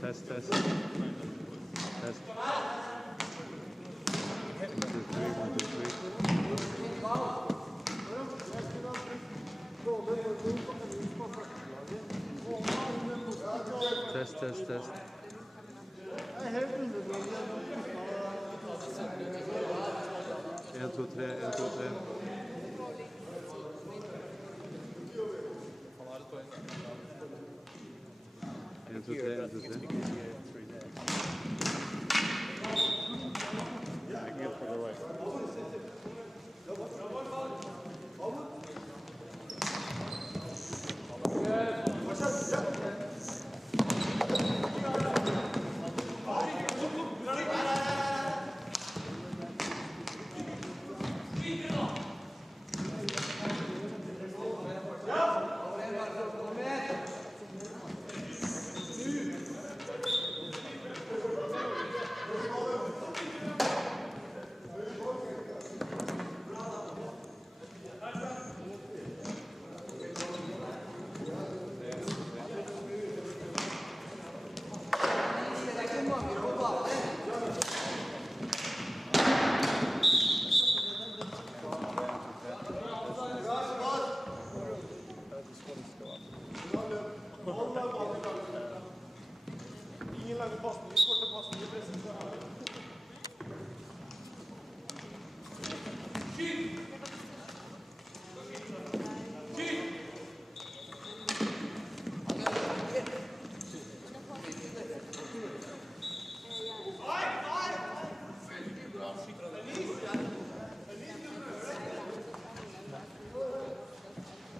Test. Test. 1, 2, 3, 1, 2, 3. Test. 1, 2, 3, 1, 2, 3. 1, 2, 3, 1, 2, 3.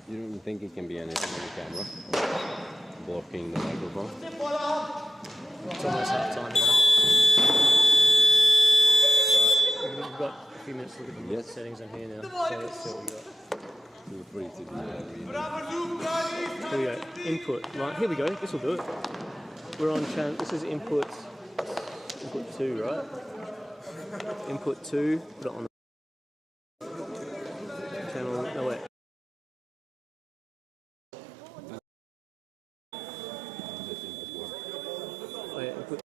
You don't think it can be anything on the camera? Blocking the microphone? It's almost half time now. Right, we've got a few minutes to look at the settings on here now. So let's see what we got. Feel free to do that. Here we go. Input. Right, here we go. This will do it. We're on channel. This is input 2, right? Input 2. Put it on the channel. No, wait. Oh, yeah, input.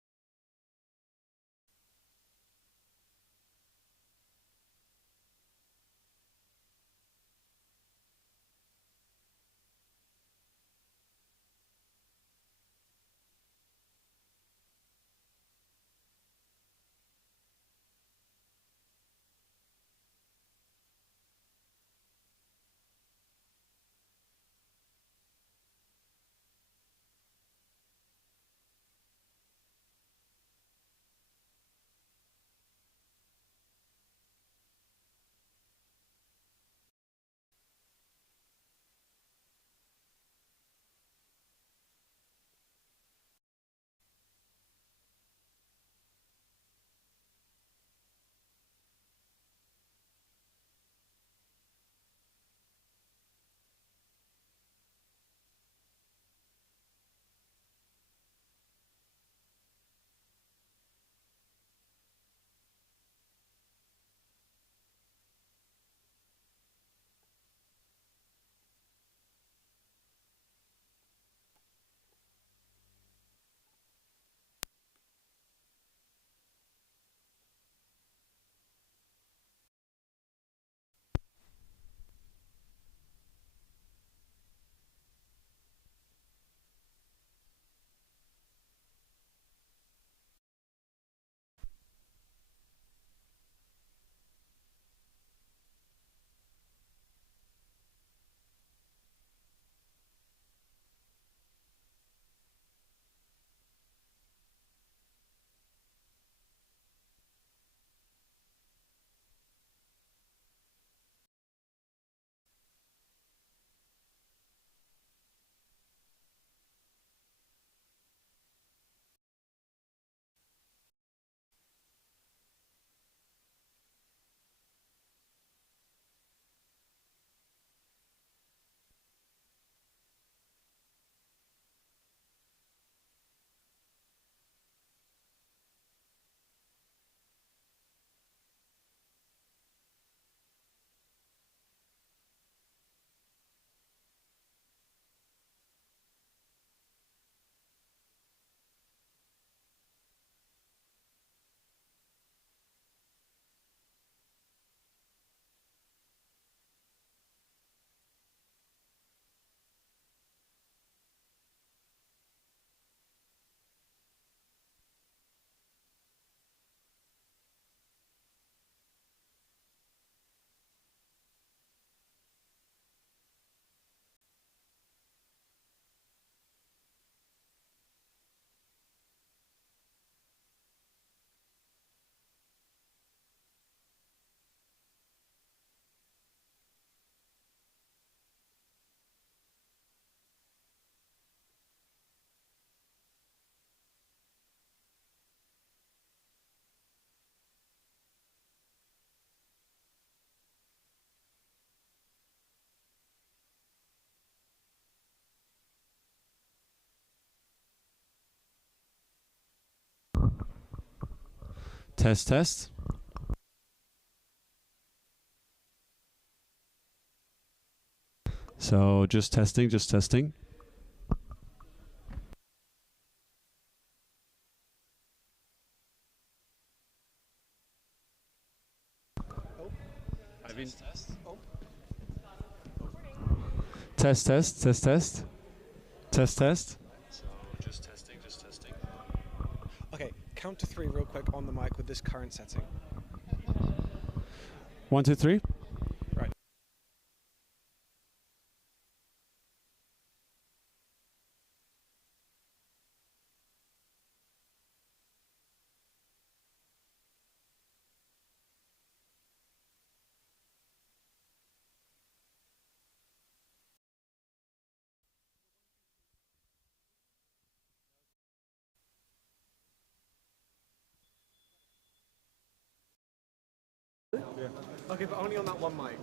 Test, test. So just testing, just testing. Test, test, test, test. Test, test. So just testing, just testing. Okay, count to 3 real quick on the mic with this current setting. 1, 2, 3. Right. Okay, but only on that one mic.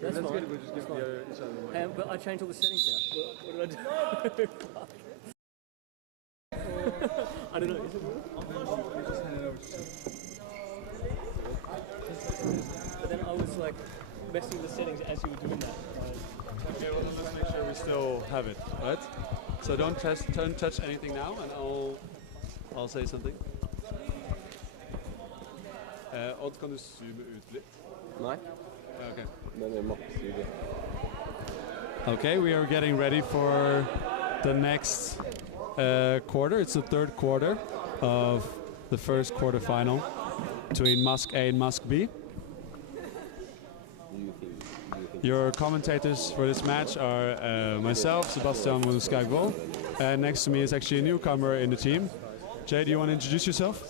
That's fine. We'll just give each other But I changed all the settings now. What did I do? I don't know. Is it But then I was like messing with the settings as you were doing that. Okay, well then let's make sure we still have it, right? So don't touch anything now, and I'll say something. Odd, kan du zoome ut litt? Nei, Okay. den er maks i det. Okay, we are getting ready for the next quarter. It's the third quarter of the first quarterfinal between Musk A and Musk B. Your commentators for this match are myself, Sebastian Muskagbo, and next to me is actually a newcomer in the team. Jay, do you want to introduce yourself?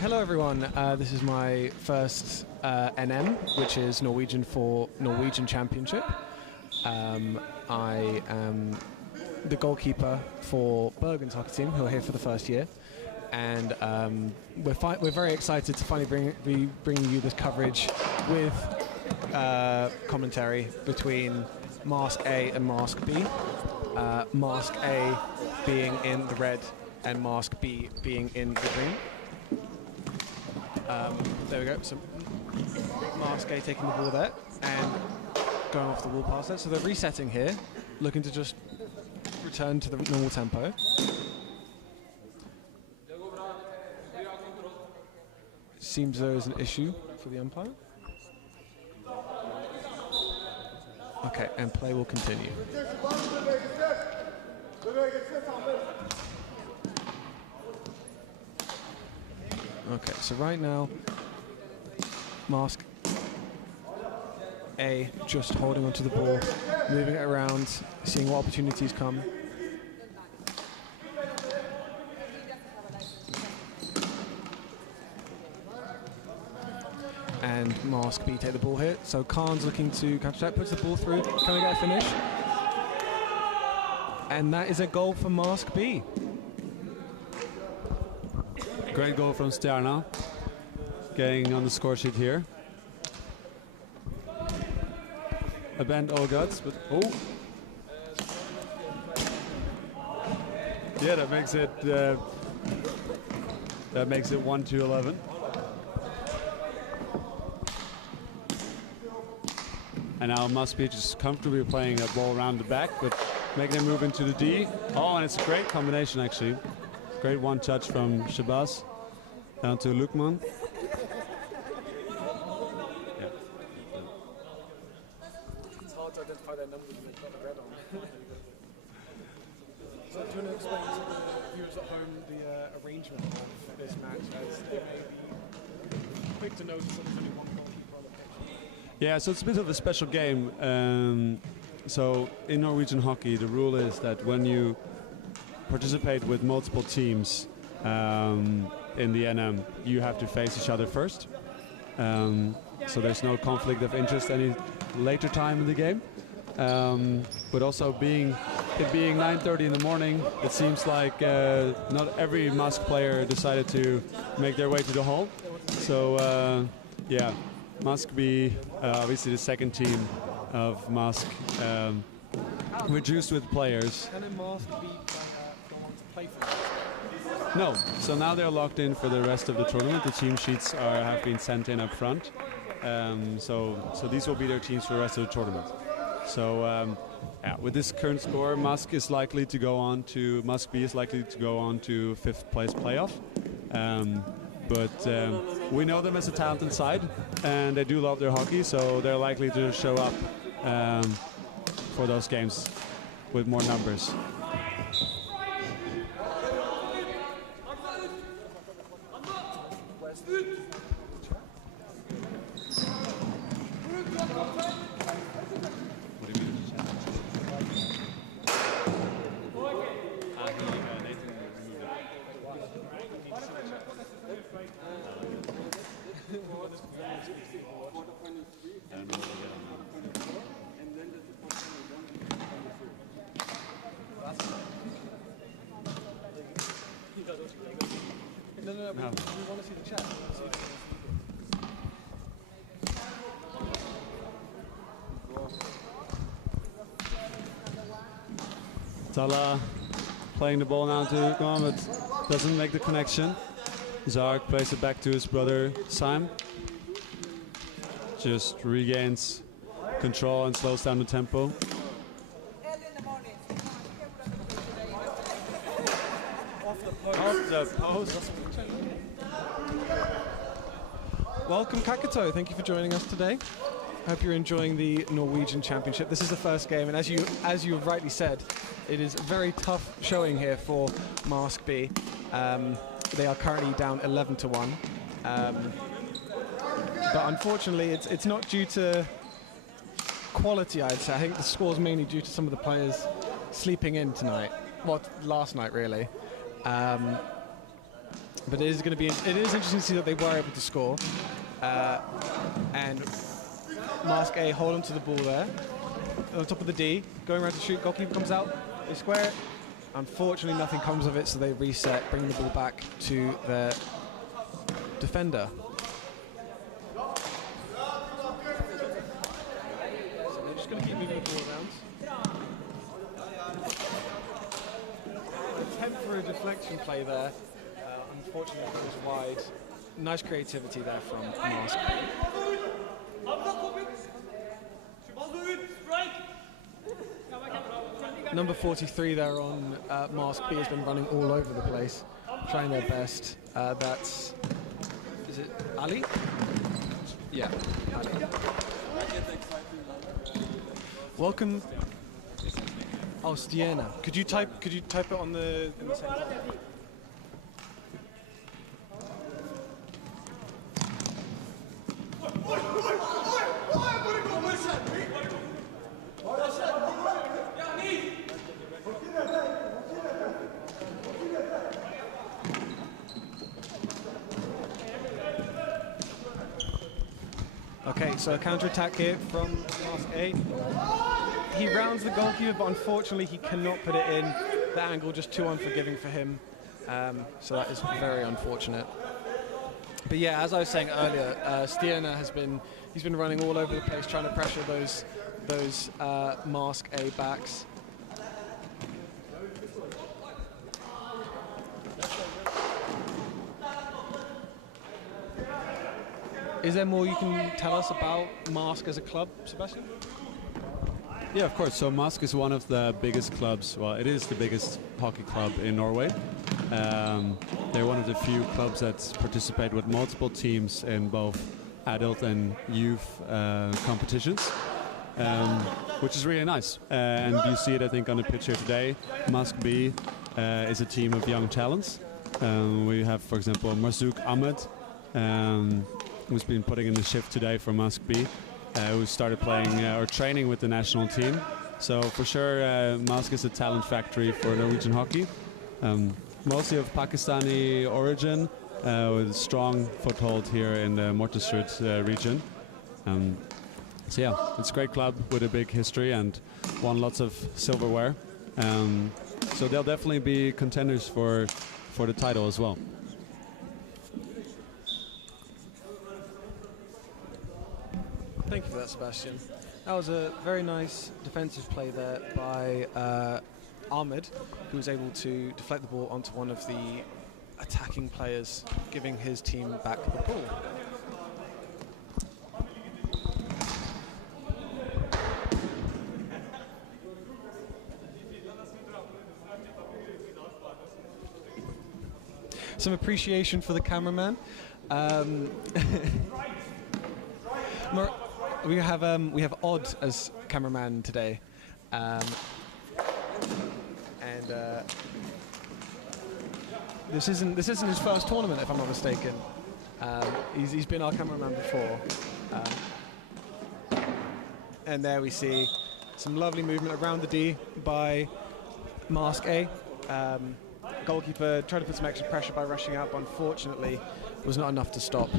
Hello everyone, this is my first NM, which is Norwegian for Norwegian Championship. I am the goalkeeper for Bergen's hockey team, who are here for the first year. And we're very excited to finally be bringing you this coverage with commentary between Mask A and Mask B. Mask A being in the red and Mask B being in the green. There we go. So Mask A taking the ball there and going off the wall past that. So they're resetting here, looking to just return to the normal tempo. Seems there is an issue for the umpire. Okay, and play will continue. Okay, so right now, Mask A just holding onto the ball, moving it around, seeing what opportunities come. And Mask B take the ball here. So Khan's looking to counter-attack, puts the ball through. Can we get a finish? And that is a goal for Mask B. Great goal from Stjarna, getting on the score sheet here. A bent all guts, but oh, yeah, that makes it 1-11. And now Musk B just comfortably playing a ball around the back, but making a move into the D. Oh, and it's a great combination actually. Great one touch from Shabazz down to Lukman. Yeah. It's hard to identify their numbers when they've got the red on. So do you want to explain to the viewers at home the arrangement of this match, as they may be quick to notice that there's only one goalkeeper on the pitch? Yeah, so it's a bit of a special game. So in Norwegian hockey, the rule is that when you participate with multiple teams in the NM, you have to face each other first. So there's no conflict of interest any later time in the game. But also it being 9:30 in the morning, it seems like not every Musk player decided to make their way to the hall. So yeah, Musk B, obviously the second team of Musk, reduced with players. Can a Mask be don't want to play for us? No, so now they're locked in for the rest of the tournament. The team sheets have been sent in up front. So these will be their teams for the rest of the tournament. So yeah, with this current score, Musk B is likely to go on to 5th place playoff. But we know them as a talented side, and they do love their hockey, so they're likely to show up for those games with more numbers. No, we want to see the chat. Tala playing the ball now to Gom, but doesn't make the connection. Zark plays it back to his brother Simon. Just regains control and slows down the tempo. Off the post. Welcome, Kakato. Thank you for joining us today. Hope you're enjoying the Norwegian Championship. This is the first game, and as you have rightly said, it is a very tough showing here for Mask B. They are currently down 11-1, but unfortunately, it's not due to quality. I'd say I think the score's mainly due to some of the players sleeping in tonight. Well, last night really. But it is interesting to see that they were able to score, and Mask A hold on to the ball there on top of the D, going around to shoot. Goalkeeper comes out, they square it. Unfortunately, nothing comes of it, so they reset, bring the ball back to their defender. So they're just going to keep moving the ball around. Attempt for a deflection play there. Unfortunately, it goes wide. Nice creativity there from Mask. Number 43 there on Mask B has been running all over the place, trying their best. Is it Ali? Yeah, Ali. Welcome. Oh, Stiena. Could you type it on the in the same line? Okay, so a counter-attack here from Mask A. He rounds the goalkeeper, but unfortunately he cannot put it in. The angle just too unforgiving for him. So that is very unfortunate. But yeah, as I was saying earlier, Stiena he's been running all over the place, trying to pressure those Mask A backs. Is there more you can tell us about Mask as a club, Sebastian? Yeah, of course. So Mask is one of the biggest clubs. Well, it is the biggest hockey club in Norway. They're one of the few clubs that participate with multiple teams in both adult and youth competitions, which is really nice. And you see it, I think, on the pitch here today. Mask B is a team of young talents. We have, for example, Marzouk Ahmed, who's been putting in the shift today for Mask B, who started playing or training with the national team. So for sure, Mask is a talent factory for Norwegian hockey. Mostly of Pakistani origin, with a strong foothold here in the Mortesrud region. So yeah, it's a great club with a big history and won lots of silverware. So they'll definitely be contenders for the title as well. Thank you for that, Sebastian. That was a very nice defensive play there by Ahmed, who was able to deflect the ball onto one of the attacking players, giving his team back the ball. Some appreciation for the cameraman. We have Odd as cameraman today, and this isn't his first tournament, if I'm not mistaken. He's been our cameraman before, and there we see some lovely movement around the D by Mask A. Goalkeeper tried to put some extra pressure by rushing out, but unfortunately was not enough to stop.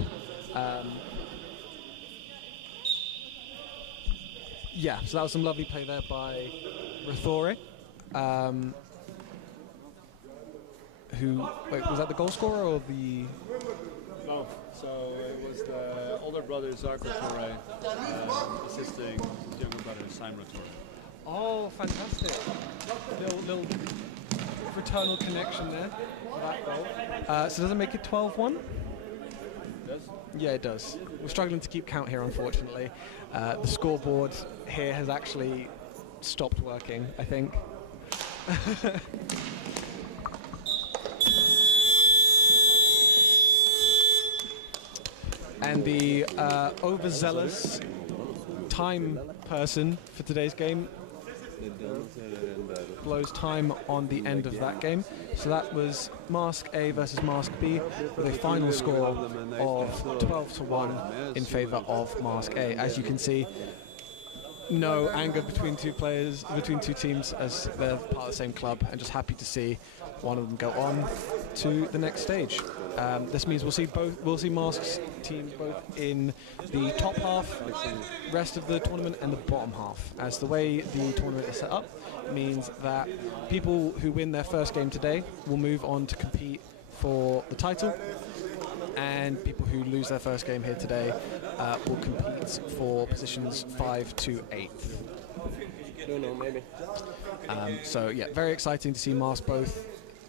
Yeah, so that was some lovely play there by Rathore. Wait, was that the goal scorer or the... No, so it was the older brother Zarko Rathore assisting his younger brother Simon Rathore. Oh, fantastic. Little fraternal connection there for that goal. So does it make it 12-1? It does? Yeah, it does. We're struggling to keep count here, unfortunately. The scoreboard here has actually stopped working, I think. And the overzealous time person for today's game blows time on the end of that game. So that was Mask A versus Mask B with a final score of 12-1 in favour of Mask A. As you can see, no anger between two teams, as they're part of the same club, and just happy to see one of them go on to the next stage. This means we'll see Mask's teams both in the top half, rest of the tournament, and the bottom half. As the way the tournament is set up means that people who win their first game today will move on to compete for the title, and people who lose their first game here today will compete for positions 5 to 8. I don't know, maybe. So yeah, very exciting to see Mask both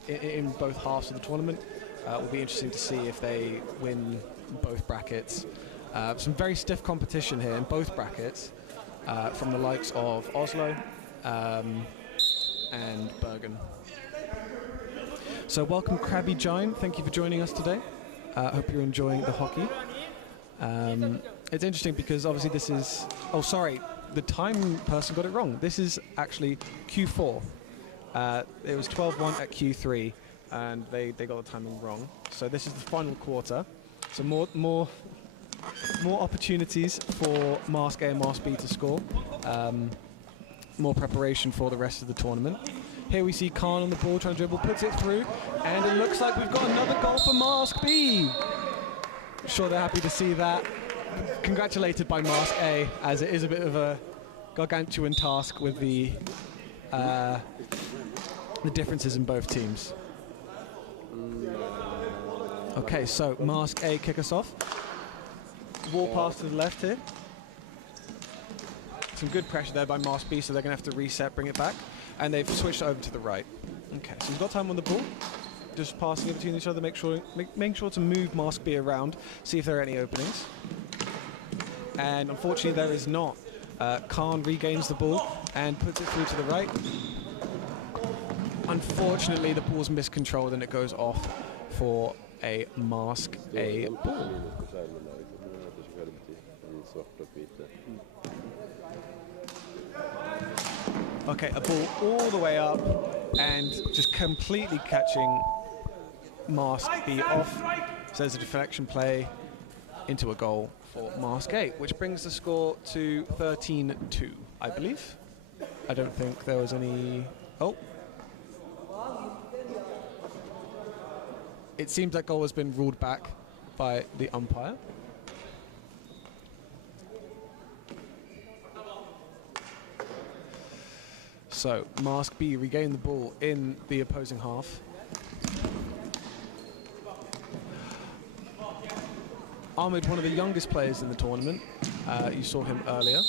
in both halves of the tournament. Will be interesting to see if they win both brackets. Some very stiff competition here in both brackets from the likes of Oslo and Bergen. So welcome Krabby Giant, thank you for joining us today. Hope you're enjoying the hockey. It's interesting because obviously this is, oh sorry, the time person got it wrong. This is actually Q4. It was 12-1 at Q3. And they got the timing wrong. So this is the final quarter. So more opportunities for Mask A and Mask B to score. More preparation for the rest of the tournament. Here we see Khan on the ball trying to dribble, puts it through, and it looks like we've got another goal for Mask B. I'm sure they're happy to see that. Congratulated by Mask A, as it is a bit of a gargantuan task with the differences in both teams. Okay, so Mask A kick us off. Wall pass to the left here. Some good pressure there by Mask B, so they're going to have to reset, bring it back. And they've switched over to the right. Okay, so we've got time on the ball. Just passing it between each other, make sure to move Mask B around, see if there are any openings. And unfortunately there is not. Khan regains the ball and puts it through to the right. Unfortunately, the ball's miscontrolled and it goes off for a Mask A ball. Okay, a ball all the way up and just completely catching Mask B off. So there's a deflection play into a goal for Mask A, which brings the score to 13-2, I believe. I don't think there was any... Oh. It seems that goal has been ruled back by the umpire. So, Mask B regained the ball in the opposing half. Ahmed, one of the youngest players in the tournament. You saw him earlier.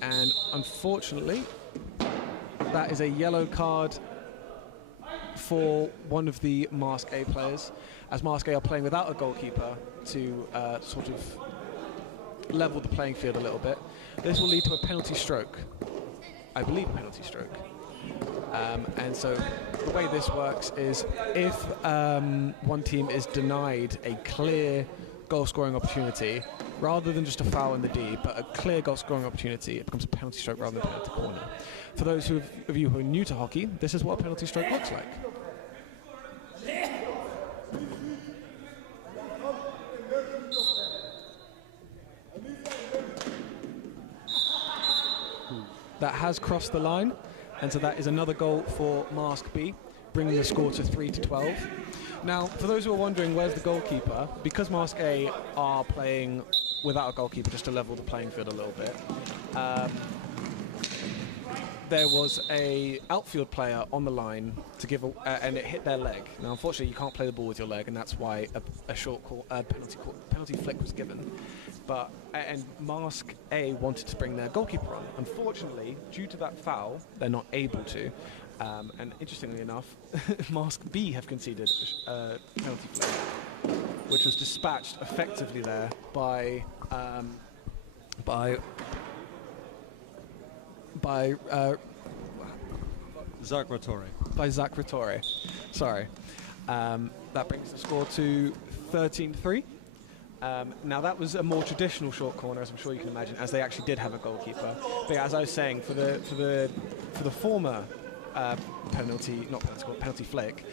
And unfortunately, that is a yellow card for one of the Mask A players, as Mask A are playing without a goalkeeper to sort of level the playing field a little bit. This will lead to a penalty stroke. I believe a penalty stroke. And so the way this works is if one team is denied a clear goal-scoring opportunity, rather than just a foul in the D, but a clear goal-scoring opportunity, it becomes a penalty stroke rather than a penalty corner. For those of you who are new to hockey, this is what a penalty stroke looks like. That has crossed the line, and so that is another goal for Mask B, bringing the score to 3-12. Now, for those who are wondering where's the goalkeeper, because Mask A are playing without a goalkeeper just to level the playing field a little bit, there was a outfield player on the line to give and it hit their leg. Now, unfortunately, you can't play the ball with your leg, and that's why a short call, penalty flick was given. But and Mask A wanted to bring their goalkeeper on. Unfortunately, due to that foul, they're not able to. And interestingly enough, Mask B have conceded a penalty flick, which was dispatched effectively there by Zach Rattore. By Zach Rattore. Sorry. That brings the score to 13-3. Now that was a more traditional short corner, as I'm sure you can imagine, as they actually did have a goalkeeper. But yeah, as I was saying, for the former penalty flick,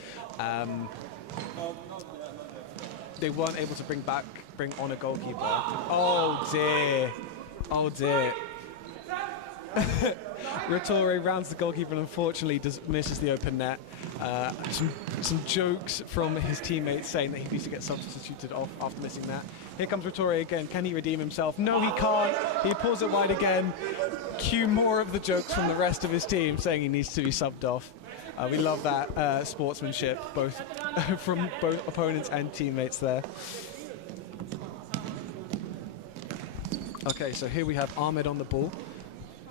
they weren't able to bring on a goalkeeper. Oh dear. Oh dear. Rattore rounds the goalkeeper and unfortunately misses the open net. Some jokes from his teammates saying that he needs to get substituted off after missing that. Here comes Rattore again. Can he redeem himself? No, he can't. He pulls it wide again. Cue more of the jokes from the rest of his team saying he needs to be subbed off. We love that sportsmanship, both from both opponents and teammates there. Okay, so here we have Ahmed on the ball,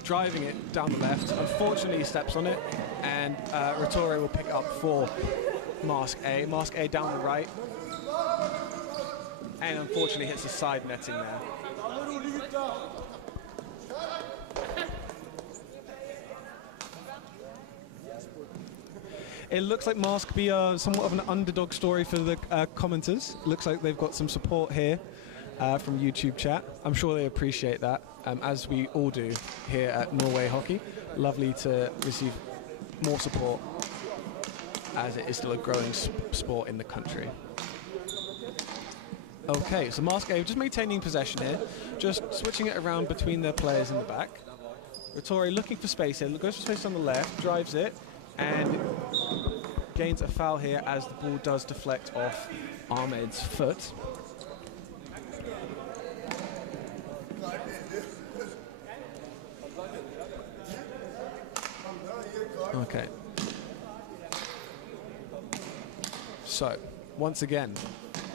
driving it down the left. Unfortunately, he steps on it, and Rattore will pick it up for Mask A. Mask A down the right, and unfortunately hits the side netting there. It looks like Mask B are somewhat of an underdog story for the commenters. Looks like they've got some support here from YouTube chat. I'm sure they appreciate that, as we all do here at Norway Hockey. Lovely to receive more support, as it is still a growing sport in the country. Okay, so Mask A just maintaining possession here, just switching it around between their players in the back. Rattore looking for space here, goes for space on the left, drives it, and gains a foul here as the ball does deflect off Ahmed's foot. Okay. So, once again,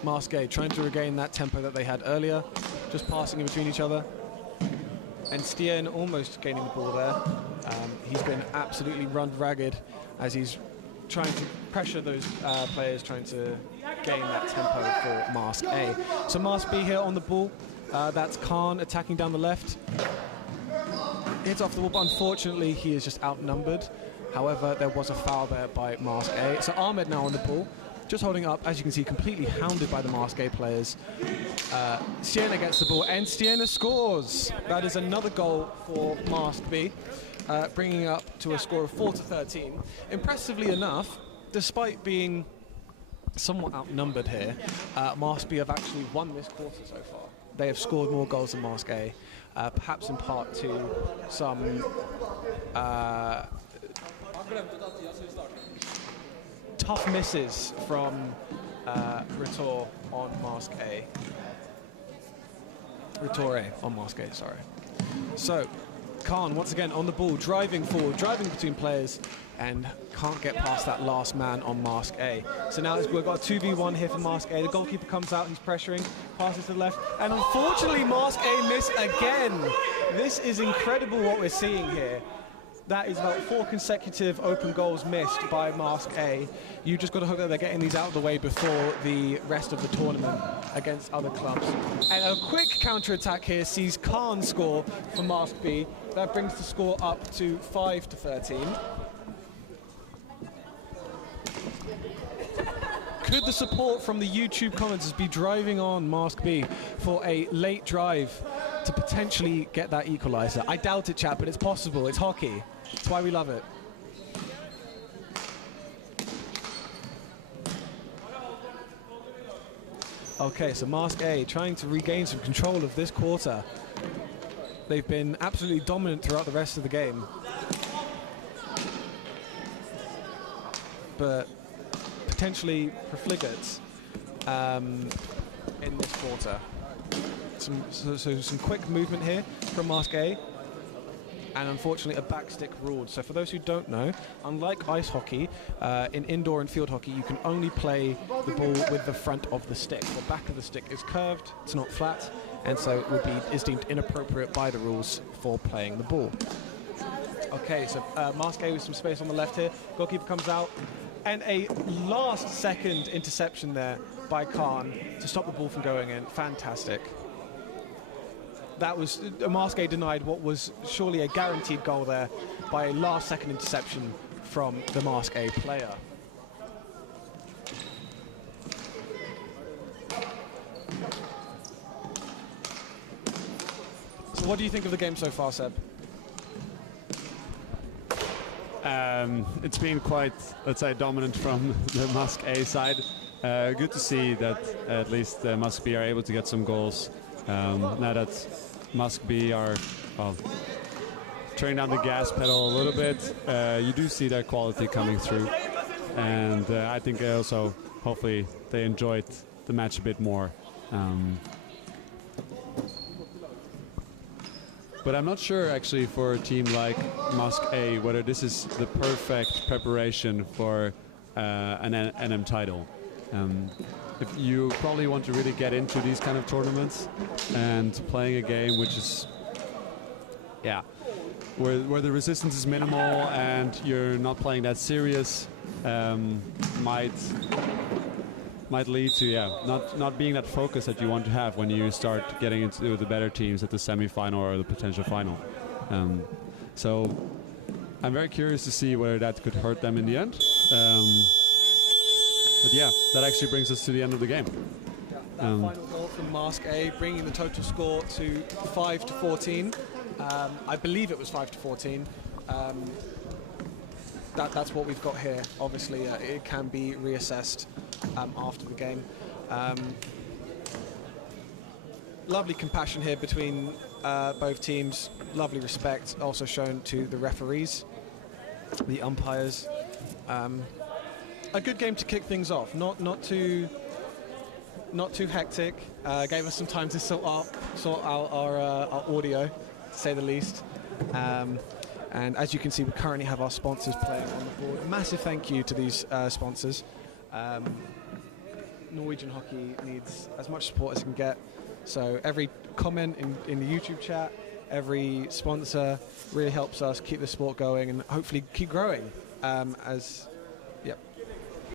Mask A trying to regain that tempo that they had earlier, just passing in between each other. And Stien almost gaining the ball there. He's been absolutely run ragged as he's trying to pressure those players, trying to gain that tempo for Mask A. So Mask B here on the ball. That's Khan attacking down the left. Hits off the ball, but unfortunately he is just outnumbered. However, there was a foul there by Mask A. So Ahmed now on the ball, just holding up, as you can see, completely hounded by the Mask A players. Stiena gets the ball, and Stiena scores! That is another goal for Mask B, bringing up to a score of 4-13. Impressively enough, despite being somewhat outnumbered here, Mask B have actually won this quarter so far. They have scored more goals than Mask A, perhaps in part to some tough misses from Rattore on Mask A. Rattore on Mask A, sorry. So, Khan once again on the ball, driving forward, driving between players, and can't get past that last man on Mask A. So now we've got a 2v1 here for Mask A. The goalkeeper comes out, he's pressuring, passes to the left, and unfortunately Mask A miss again. This is incredible what we're seeing here. that is about 4 consecutive open goals missed by Mask A. You just got to hope that they're getting these out of the way before the rest of the tournament against other clubs. And a quick counter-attack here sees Khan score for Mask B. That brings the score up to 5-13. Could the support from the YouTube commenters be driving on Mask B for a late drive to potentially get that equaliser? I doubt it, chat, but it's possible. It's hockey. That's why we love it. Okay, so Mask A trying to regain some control of this quarter. They've been absolutely dominant throughout the rest of the game. But potentially profligate in this quarter. Some quick movement here from Mask A, and unfortunately a backstick ruled. So for those who don't know, unlike ice hockey, in indoor and field hockey you can only play the ball with the front of the stick. The back of the stick is curved, it's not flat, and so it is deemed inappropriate by the rules for playing the ball. Okay, so Mask A with some space on the left here. Goalkeeper comes out, and a last-second interception there by Khan to stop the ball from going in. Fantastic. That was Mask A denied what was surely a guaranteed goal there by a last-second interception from the Mask A player. So what do you think of the game so far, Seb? It's been quite, let's say, dominant from the Mask A side. Good to see that at least Mask B are able to get some goals. Now that Mask B are turning down the gas pedal a little bit, you do see that quality coming through. And I think also, hopefully, they enjoyed the match a bit more. But I'm not sure, actually, for a team like Mask A, whether this is the perfect preparation for an NM title. If you probably want to really get into these kind of tournaments and playing a game which is, where the resistance is minimal and you're not playing that serious, might lead to not being that focus that you want to have when you start getting into the better teams at the semi-final or the potential final. So I'm very curious to see whether that could hurt them in the end. But yeah, that actually brings us to the end of the game. Final goal from Mask A, bringing the total score to 5-14. I believe it was 5-14. That's what we've got here. Obviously, it can be reassessed after the game. Lovely compassion here between both teams. Lovely respect also shown to the referees, the umpires. A good game to kick things off. Not too hectic. Gave us some time to sort out our audio, to say the least. And as you can see, we currently have our sponsors playing on the board. A massive thank you to these sponsors. Norwegian hockey needs as much support as it can get. So every comment in the YouTube chat, every sponsor really helps us keep the sport going and hopefully keep growing as